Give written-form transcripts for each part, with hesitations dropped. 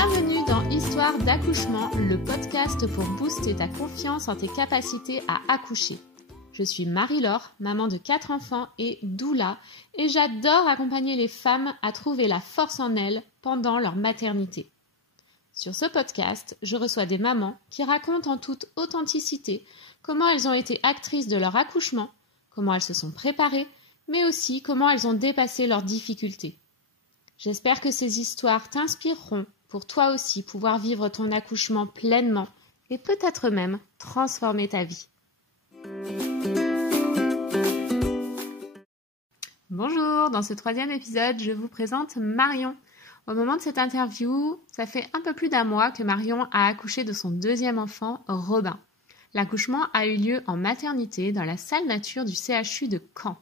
Bienvenue dans Histoire d'accouchement, le podcast pour booster ta confiance en tes capacités à accoucher. Je suis Marie-Laure, maman de 4 enfants et doula, et j'adore accompagner les femmes à trouver la force en elles pendant leur maternité. Sur ce podcast, je reçois des mamans qui racontent en toute authenticité comment elles ont été actrices de leur accouchement, comment elles se sont préparées, mais aussi comment elles ont dépassé leurs difficultés. J'espère que ces histoires t'inspireront pour toi aussi pouvoir vivre ton accouchement pleinement et peut-être même transformer ta vie. Bonjour, dans ce 3e épisode, je vous présente Marion. Au moment de cette interview, ça fait un peu plus d'un mois que Marion a accouché de son 2e enfant, Robin. L'accouchement a eu lieu en maternité dans la salle nature du CHU de Caen.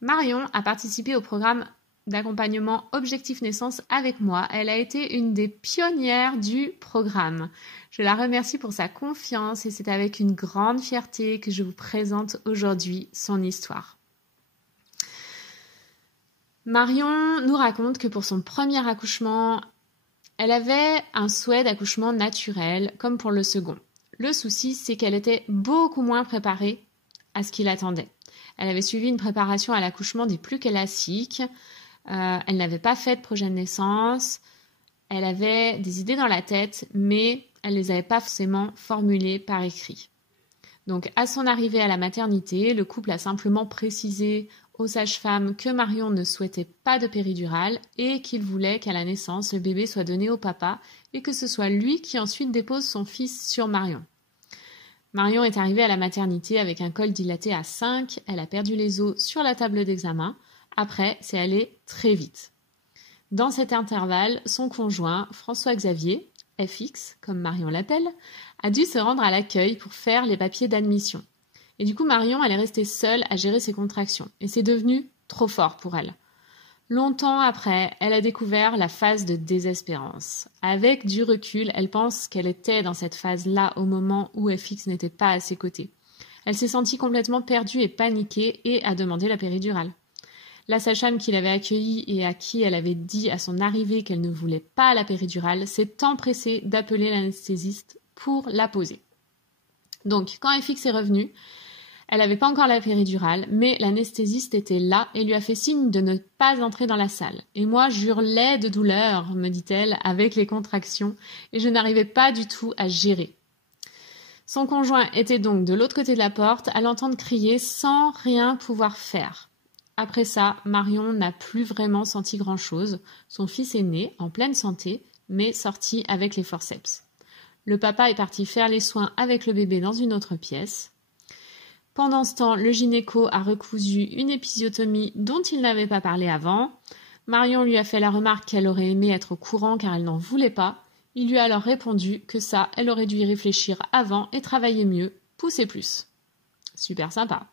Marion a participé au programme d'accompagnement Objectif Naissance avec moi. Elle a été une des pionnières du programme. Je la remercie pour sa confiance et c'est avec une grande fierté que je vous présente aujourd'hui son histoire. Marion nous raconte que pour son premier accouchement, elle avait un souhait d'accouchement naturel comme pour le second. Le souci, c'est qu'elle était beaucoup moins préparée à ce qui l'attendait. Elle avait suivi une préparation à l'accouchement des plus classiques. Elle n'avait pas fait de projet de naissance, elle avait des idées dans la tête, mais elle ne les avait pas forcément formulées par écrit. Donc à son arrivée à la maternité, le couple a simplement précisé aux sages-femmes que Marion ne souhaitait pas de péridurale et qu'il voulait qu'à la naissance, le bébé soit donné au papa et que ce soit lui qui ensuite dépose son fils sur Marion. Marion est arrivée à la maternité avec un col dilaté à 5, elle a perdu les os sur la table d'examen. Après, c'est allé très vite. Dans cet intervalle, son conjoint, François-Xavier, FX, comme Marion l'appelle, a dû se rendre à l'accueil pour faire les papiers d'admission. Et du coup, Marion, elle est restée seule à gérer ses contractions. Et c'est devenu trop fort pour elle. Longtemps après, elle a découvert la phase de désespérance. Avec du recul, elle pense qu'elle était dans cette phase-là au moment où FX n'était pas à ses côtés. Elle s'est sentie complètement perdue et paniquée et a demandé la péridurale. La sage-femme qui l'avait accueillie et à qui elle avait dit à son arrivée qu'elle ne voulait pas la péridurale s'est empressée d'appeler l'anesthésiste pour la poser. Donc, quand FX est revenue, elle n'avait pas encore la péridurale, mais l'anesthésiste était là et lui a fait signe de ne pas entrer dans la salle. Et moi, j'hurlais de douleur, me dit-elle, avec les contractions, et je n'arrivais pas du tout à gérer. Son conjoint était donc de l'autre côté de la porte, à l'entendre crier sans rien pouvoir faire. Après ça, Marion n'a plus vraiment senti grand-chose. Son fils est né, en pleine santé, mais sorti avec les forceps. Le papa est parti faire les soins avec le bébé dans une autre pièce. Pendant ce temps, le gynéco a recousu une épisiotomie dont il n'avait pas parlé avant. Marion lui a fait la remarque qu'elle aurait aimé être au courant car elle n'en voulait pas. Il lui a alors répondu que ça, elle aurait dû y réfléchir avant et travailler mieux, pousser plus. Super sympa.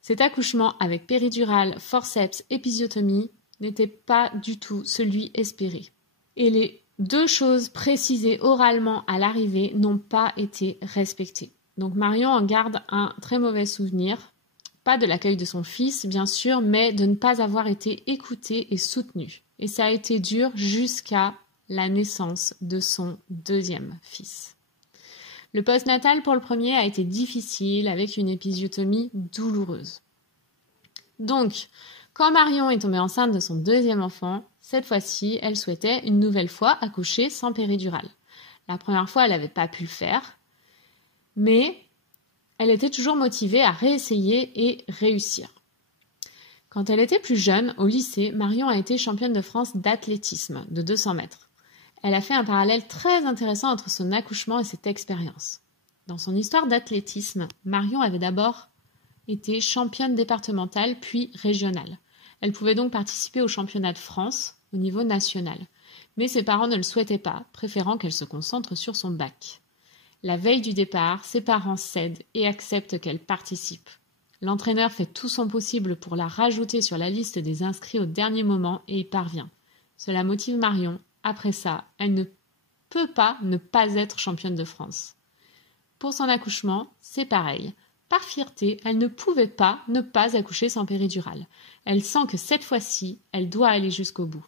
Cet accouchement avec péridurale, forceps, épisiotomie n'était pas du tout celui espéré. Et les 2 choses précisées oralement à l'arrivée n'ont pas été respectées. Donc Marion en garde un très mauvais souvenir, pas de l'accueil de son fils bien sûr, mais de ne pas avoir été écoutée et soutenue. Et ça a été dur jusqu'à la naissance de son 2e fils. Le postnatal pour le premier a été difficile avec une épisiotomie douloureuse. Donc, quand Marion est tombée enceinte de son 2e enfant, cette fois-ci, elle souhaitait une nouvelle fois accoucher sans péridurale. La première fois, elle n'avait pas pu le faire, mais elle était toujours motivée à réessayer et réussir. Quand elle était plus jeune, au lycée, Marion a été championne de France d'athlétisme de 200 mètres. Elle a fait un parallèle très intéressant entre son accouchement et cette expérience. Dans son histoire d'athlétisme, Marion avait d'abord été championne départementale puis régionale. Elle pouvait donc participer au championnat de France au niveau national. Mais ses parents ne le souhaitaient pas, préférant qu'elle se concentre sur son bac. La veille du départ, ses parents cèdent et acceptent qu'elle participe. L'entraîneur fait tout son possible pour la rajouter sur la liste des inscrits au dernier moment et y parvient. Cela motive Marion. Après ça, elle ne peut pas ne pas être championne de France. Pour son accouchement, c'est pareil. Par fierté, elle ne pouvait pas ne pas accoucher sans péridurale. Elle sent que cette fois-ci, elle doit aller jusqu'au bout.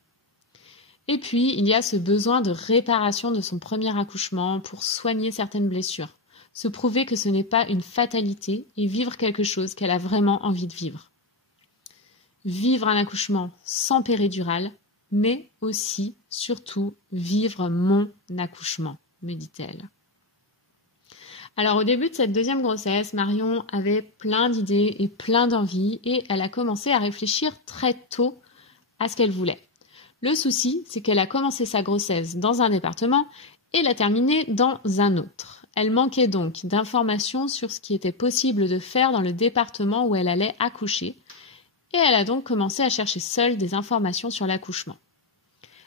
Et puis, il y a ce besoin de réparation de son premier accouchement pour soigner certaines blessures, se prouver que ce n'est pas une fatalité et vivre quelque chose qu'elle a vraiment envie de vivre. Vivre un accouchement sans péridurale, mais aussi, surtout, vivre mon accouchement, me dit-elle. Alors au début de cette deuxième grossesse, Marion avait plein d'idées et plein d'envies et elle a commencé à réfléchir très tôt à ce qu'elle voulait. Le souci, c'est qu'elle a commencé sa grossesse dans un département et l'a terminée dans un autre. Elle manquait donc d'informations sur ce qui était possible de faire dans le département où elle allait accoucher et elle a donc commencé à chercher seule des informations sur l'accouchement.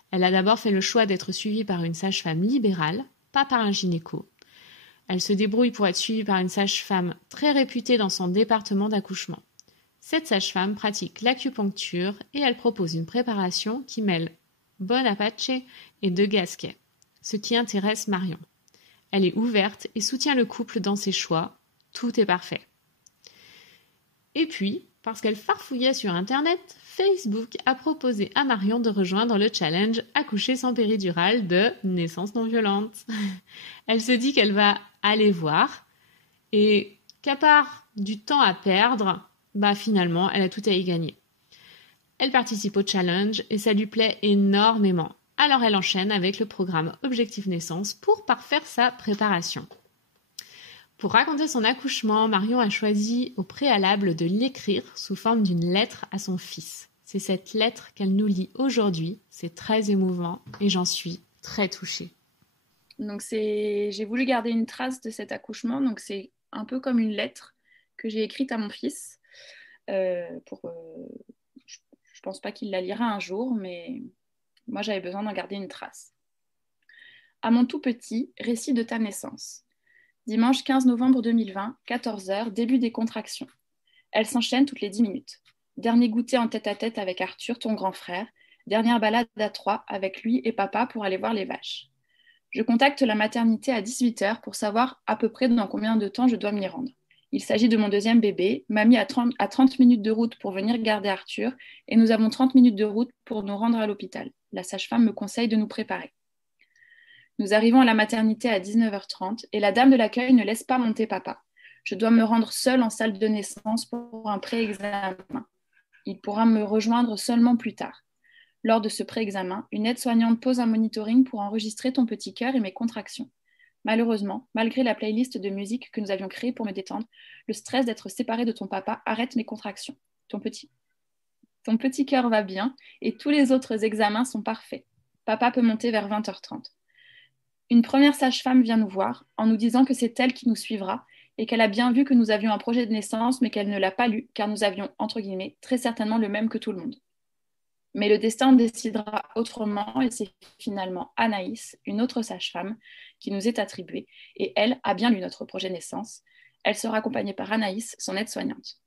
Elle a d'abord fait le choix d'être suivie par une sage-femme libérale, pas par un gynéco. Elle se débrouille pour être suivie par une sage-femme très réputée dans son département d'accouchement. Cette sage-femme pratique l'acupuncture et elle propose une préparation qui mêle Bon Apache et De Gasquet, ce qui intéresse Marion. Elle est ouverte et soutient le couple dans ses choix. Tout est parfait. Et puis, parce qu'elle farfouillait sur Internet, Facebook a proposé à Marion de rejoindre le challenge Accoucher sans péridurale de naissance non violente. Elle se dit qu'elle va aller voir et qu'à part du temps à perdre, finalement, elle a tout à y gagner. Elle participe au challenge et ça lui plaît énormément. Alors elle enchaîne avec le programme Objectif Naissance pour parfaire sa préparation. Pour raconter son accouchement, Marion a choisi au préalable de l'écrire sous forme d'une lettre à son fils. C'est cette lettre qu'elle nous lit aujourd'hui. C'est très émouvant et j'en suis très touchée. Donc j'ai voulu garder une trace de cet accouchement. Donc c'est un peu comme une lettre que j'ai écrite à mon fils. Je pense pas qu'il la lira un jour, mais moi j'avais besoin d'en garder une trace. À mon tout petit, récit de ta naissance. Dimanche 15 novembre 2020, 14h, début des contractions. Elles s'enchaînent toutes les 10 minutes. Dernier goûter en tête-à-tête avec Arthur, ton grand frère. Dernière balade à 3 avec lui et papa pour aller voir les vaches. Je contacte la maternité à 18h pour savoir à peu près dans combien de temps je dois m'y rendre. Il s'agit de mon deuxième bébé, mamie à 30 minutes de route pour venir garder Arthur et nous avons 30 minutes de route pour nous rendre à l'hôpital. La sage-femme me conseille de nous préparer. Nous arrivons à la maternité à 19h30 et la dame de l'accueil ne laisse pas monter papa. Je dois me rendre seule en salle de naissance pour un pré-examen. Il pourra me rejoindre seulement plus tard. Lors de ce pré-examen, une aide-soignante pose un monitoring pour enregistrer ton petit cœur et mes contractions. Malheureusement, malgré la playlist de musique que nous avions créée pour me détendre, le stress d'être séparée de ton papa arrête mes contractions. Ton petit cœur va bien et tous les autres examens sont parfaits. Papa peut monter vers 20h30. Une première sage-femme vient nous voir en nous disant que c'est elle qui nous suivra et qu'elle a bien vu que nous avions un projet de naissance mais qu'elle ne l'a pas lu car nous avions, entre guillemets, très certainement le même que tout le monde. Mais le destin décidera autrement et c'est finalement Anaïs, une autre sage-femme, qui nous est attribuée et elle a bien lu notre projet de naissance. Elle sera accompagnée par Anaïs, son aide-soignante.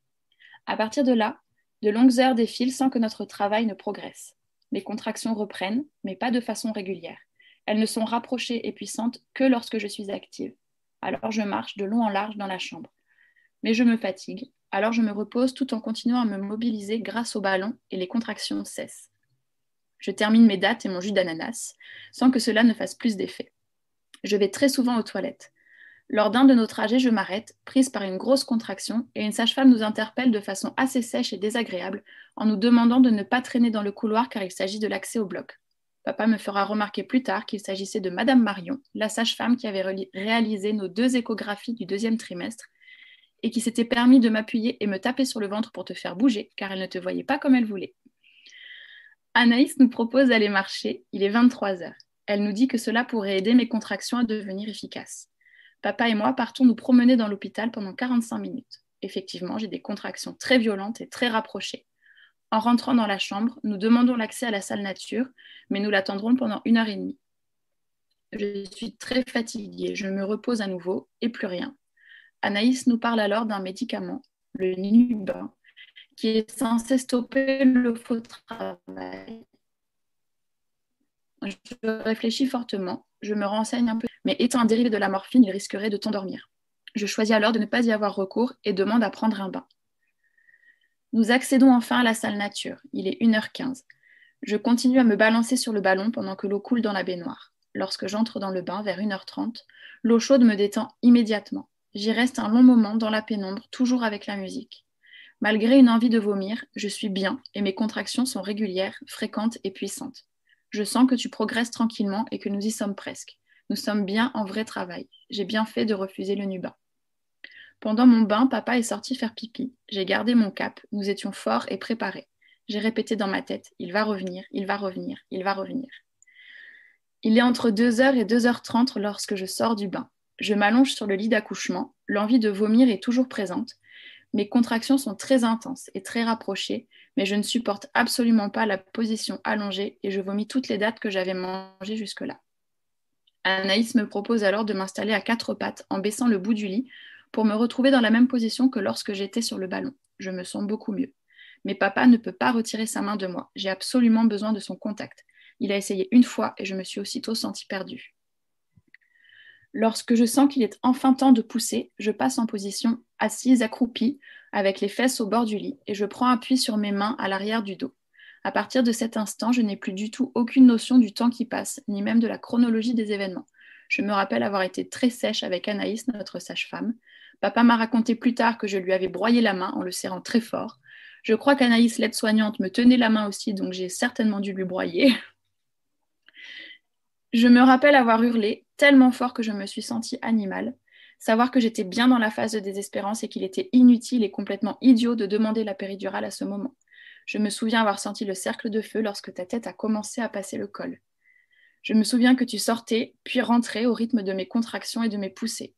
À partir de là, de longues heures défilent sans que notre travail ne progresse. Les contractions reprennent, mais pas de façon régulière. Elles ne sont rapprochées et puissantes que lorsque je suis active. Alors je marche de long en large dans la chambre. Mais je me fatigue, alors je me repose tout en continuant à me mobiliser grâce au ballon et les contractions cessent. Je termine mes dattes et mon jus d'ananas, sans que cela ne fasse plus d'effet. Je vais très souvent aux toilettes. Lors d'un de nos trajets, je m'arrête, prise par une grosse contraction, et une sage-femme nous interpelle de façon assez sèche et désagréable en nous demandant de ne pas traîner dans le couloir car il s'agit de l'accès au bloc. Papa me fera remarquer plus tard qu'il s'agissait de Madame Marion, la sage-femme qui avait réalisé nos 2 échographies du 2e trimestre et qui s'était permis de m'appuyer et me taper sur le ventre pour te faire bouger car elle ne te voyait pas comme elle voulait. Anaïs nous propose d'aller marcher, il est 23h. Elle nous dit que cela pourrait aider mes contractions à devenir efficaces. Papa et moi partons nous promener dans l'hôpital pendant 45 minutes. Effectivement, j'ai des contractions très violentes et très rapprochées. En rentrant dans la chambre, nous demandons l'accès à la salle nature, mais nous l'attendrons pendant 1h30. Je suis très fatiguée, je me repose à nouveau et plus rien. Anaïs nous parle alors d'un médicament, le Nubin, qui est censé stopper le faux travail. Je réfléchis fortement, je me renseigne un peu, mais étant un dérivé de la morphine, il risquerait de t'endormir. Je choisis alors de ne pas y avoir recours et demande à prendre un bain. Nous accédons enfin à la salle nature, il est 1h15. Je continue à me balancer sur le ballon pendant que l'eau coule dans la baignoire. Lorsque j'entre dans le bain vers 1h30, l'eau chaude me détend immédiatement. J'y reste un long moment dans la pénombre, toujours avec la musique. Malgré une envie de vomir, je suis bien et mes contractions sont régulières, fréquentes et puissantes. Je sens que tu progresses tranquillement et que nous y sommes presque. Nous sommes bien en vrai travail. J'ai bien fait de refuser le Nuba. Pendant mon bain, papa est sorti faire pipi. J'ai gardé mon cap. Nous étions forts et préparés. J'ai répété dans ma tête, il va revenir, il va revenir, il va revenir. Il est entre 2h et 2h30 lorsque je sors du bain. Je m'allonge sur le lit d'accouchement. L'envie de vomir est toujours présente. Mes contractions sont très intenses et très rapprochées, mais je ne supporte absolument pas la position allongée et je vomis toutes les dates que j'avais mangées jusque-là. Anaïs me propose alors de m'installer à 4 pattes en baissant le bout du lit pour me retrouver dans la même position que lorsque j'étais sur le ballon. Je me sens beaucoup mieux. Mais papa ne peut pas retirer sa main de moi. J'ai absolument besoin de son contact. Il a essayé une fois et je me suis aussitôt sentie perdue. Lorsque je sens qu'il est enfin temps de pousser, je passe en position assise accroupie avec les fesses au bord du lit et je prends appui sur mes mains à l'arrière du dos. À partir de cet instant, je n'ai plus du tout aucune notion du temps qui passe, ni même de la chronologie des événements. Je me rappelle avoir été très sèche avec Anaïs, notre sage-femme. Papa m'a raconté plus tard que je lui avais broyé la main en le serrant très fort. Je crois qu'Anaïs, l'aide-soignante, me tenait la main aussi, donc j'ai certainement dû lui broyer. Je me rappelle avoir hurlé tellement fort que je me suis sentie animale. Savoir que j'étais bien dans la phase de désespérance et qu'il était inutile et complètement idiot de demander la péridurale à ce moment. Je me souviens avoir senti le cercle de feu lorsque ta tête a commencé à passer le col. Je me souviens que tu sortais, puis rentrais au rythme de mes contractions et de mes poussées.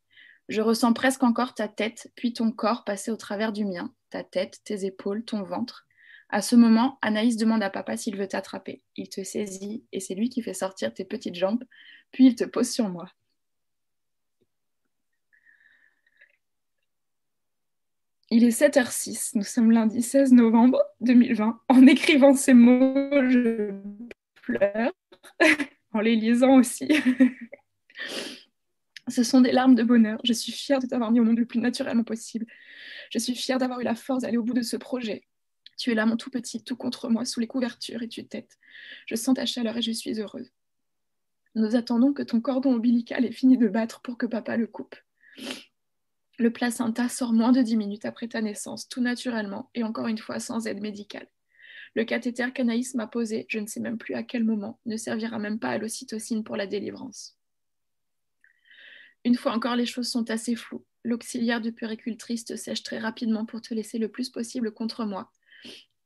Je ressens presque encore ta tête, puis ton corps passer au travers du mien, ta tête, tes épaules, ton ventre. À ce moment, Anaïs demande à papa s'il veut t'attraper. Il te saisit et c'est lui qui fait sortir tes petites jambes, puis il te pose sur moi. Il est 7h06, nous sommes lundi 16 novembre 2020. En écrivant ces mots, je pleure, en les lisant aussi. Ce sont des larmes de bonheur. Je suis fière de t'avoir mis au monde le plus naturellement possible. Je suis fière d'avoir eu la force d'aller au bout de ce projet. Tu es là, mon tout petit, tout contre moi, sous les couvertures, et tu t'aides. Je sens ta chaleur et je suis heureuse. Nous attendons que ton cordon ombilical ait fini de battre pour que papa le coupe. Le placenta sort moins de 10 minutes après ta naissance, tout naturellement, et encore une fois sans aide médicale. Le cathéter qu'Anaïs m'a posé, je ne sais même plus à quel moment, ne servira même pas à l'ocytocine pour la délivrance. Une fois encore, les choses sont assez floues. L'auxiliaire de puéricultrice te sèche très rapidement pour te laisser le plus possible contre moi.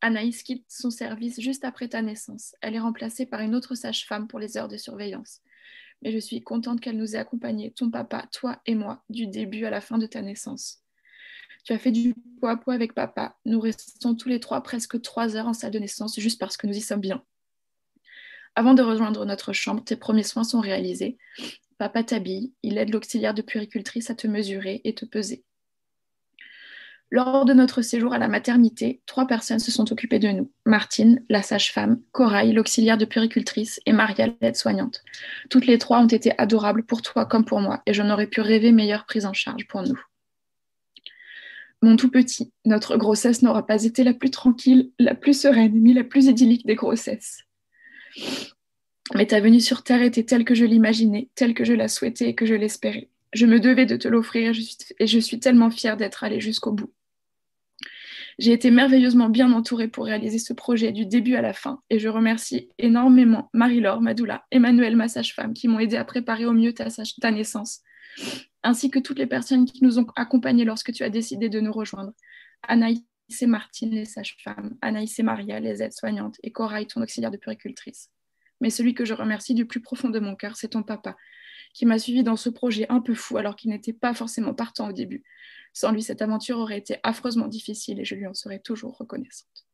Anaïs quitte son service juste après ta naissance. Elle est remplacée par une autre sage-femme pour les heures de surveillance. Mais je suis contente qu'elle nous ait accompagnés, ton papa, toi et moi, du début à la fin de ta naissance. Tu as fait du pot à pot avec papa. Nous restons tous les trois presque 3 heures en salle de naissance juste parce que nous y sommes bien. Avant de rejoindre notre chambre, tes premiers soins sont réalisés. Papa t'habille, il aide l'auxiliaire de puéricultrice à te mesurer et te peser. Lors de notre séjour à la maternité, 3 personnes se sont occupées de nous. Martine, la sage-femme, Corail, l'auxiliaire de puéricultrice et Maria, l'aide-soignante. Toutes les 3 ont été adorables pour toi comme pour moi et je n'aurais pu rêver meilleure prise en charge pour nous. Mon tout petit, notre grossesse n'aura pas été la plus tranquille, la plus sereine, ni la plus idyllique des grossesses. Mais ta venue sur Terre était telle que je l'imaginais, telle que je la souhaitais et que je l'espérais. Je me devais de te l'offrir et je suis tellement fière d'être allée jusqu'au bout. J'ai été merveilleusement bien entourée pour réaliser ce projet du début à la fin et je remercie énormément Marie-Laure, ma doula, Emmanuel, ma sage-femme, qui m'ont aidée à préparer au mieux ta naissance, ainsi que toutes les personnes qui nous ont accompagnés lorsque tu as décidé de nous rejoindre. Anaïs et Martine, les sages-femmes, Anaïs et Maria, les aides-soignantes, et Corail, ton auxiliaire de puéricultrice. Mais celui que je remercie du plus profond de mon cœur, c'est ton papa, qui m'a suivi dans ce projet un peu fou alors qu'il n'était pas forcément partant au début. Sans lui, cette aventure aurait été affreusement difficile et je lui en serai toujours reconnaissante.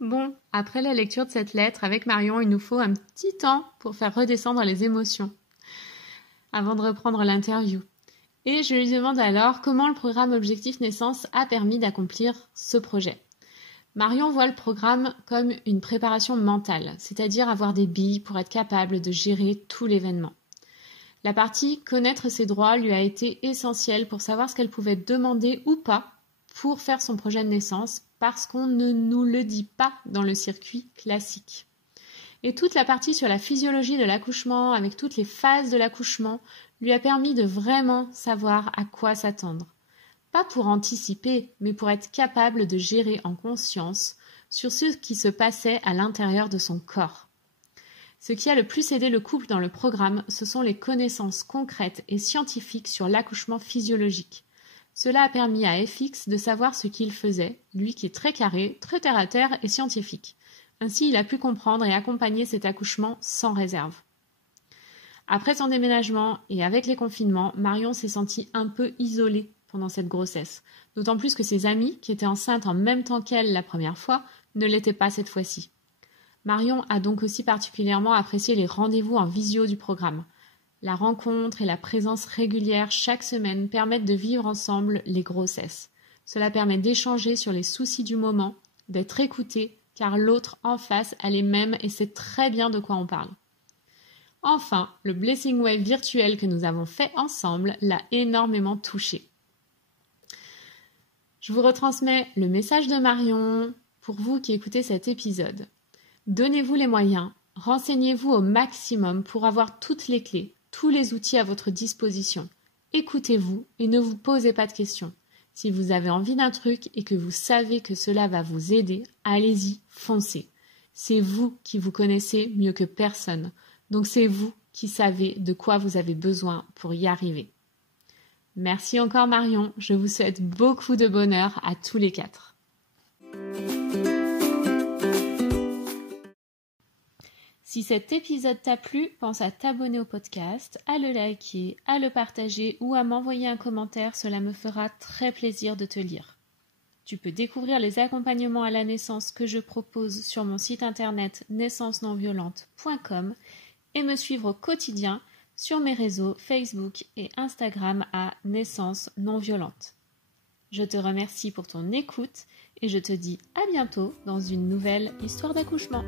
Bon, après la lecture de cette lettre avec Marion, il nous faut un petit temps pour faire redescendre les émotions avant de reprendre l'interview. Et je lui demande alors comment le programme Objectif Naissance a permis d'accomplir ce projet. Marion voit le programme comme une préparation mentale, c'est-à-dire avoir des billes pour être capable de gérer tout l'événement. La partie connaître ses droits lui a été essentielle pour savoir ce qu'elle pouvait demander ou pas pour faire son projet de naissance parce qu'on ne nous le dit pas dans le circuit classique. Et toute la partie sur la physiologie de l'accouchement, avec toutes les phases de l'accouchement, lui a permis de vraiment savoir à quoi s'attendre. Pas pour anticiper, mais pour être capable de gérer en conscience sur ce qui se passait à l'intérieur de son corps. Ce qui a le plus aidé le couple dans le programme, ce sont les connaissances concrètes et scientifiques sur l'accouchement physiologique. Cela a permis à FX de savoir ce qu'il faisait, lui qui est très carré, très terre-à-terre et scientifique. Ainsi, il a pu comprendre et accompagner cet accouchement sans réserve. Après son déménagement et avec les confinements, Marion s'est sentie un peu isolée pendant cette grossesse, d'autant plus que ses amies, qui étaient enceintes en même temps qu'elle la première fois, ne l'étaient pas cette fois-ci. Marion a donc aussi particulièrement apprécié les rendez-vous en visio du programme. La rencontre et la présence régulière chaque semaine permettent de vivre ensemble les grossesses. Cela permet d'échanger sur les soucis du moment, d'être écouté, car l'autre en face a les mêmes et sait très bien de quoi on parle. Enfin, le Blessing Wave virtuel que nous avons fait ensemble l'a énormément touchée. Je vous retransmets le message de Marion pour vous qui écoutez cet épisode. Donnez-vous les moyens, renseignez-vous au maximum pour avoir toutes les clés, tous les outils à votre disposition. Écoutez-vous et ne vous posez pas de questions. Si vous avez envie d'un truc et que vous savez que cela va vous aider, allez-y, foncez. C'est vous qui vous connaissez mieux que personne. Donc c'est vous qui savez de quoi vous avez besoin pour y arriver. Merci encore Marion, je vous souhaite beaucoup de bonheur à tous les 4. Si cet épisode t'a plu, pense à t'abonner au podcast, à le liker, à le partager ou à m'envoyer un commentaire, cela me fera très plaisir de te lire. Tu peux découvrir les accompagnements à la naissance que je propose sur mon site internet naissancenonviolente.com et me suivre au quotidien sur mes réseaux Facebook et Instagram à Naissance Non Violente. Je te remercie pour ton écoute et je te dis à bientôt dans une nouvelle histoire d'accouchement.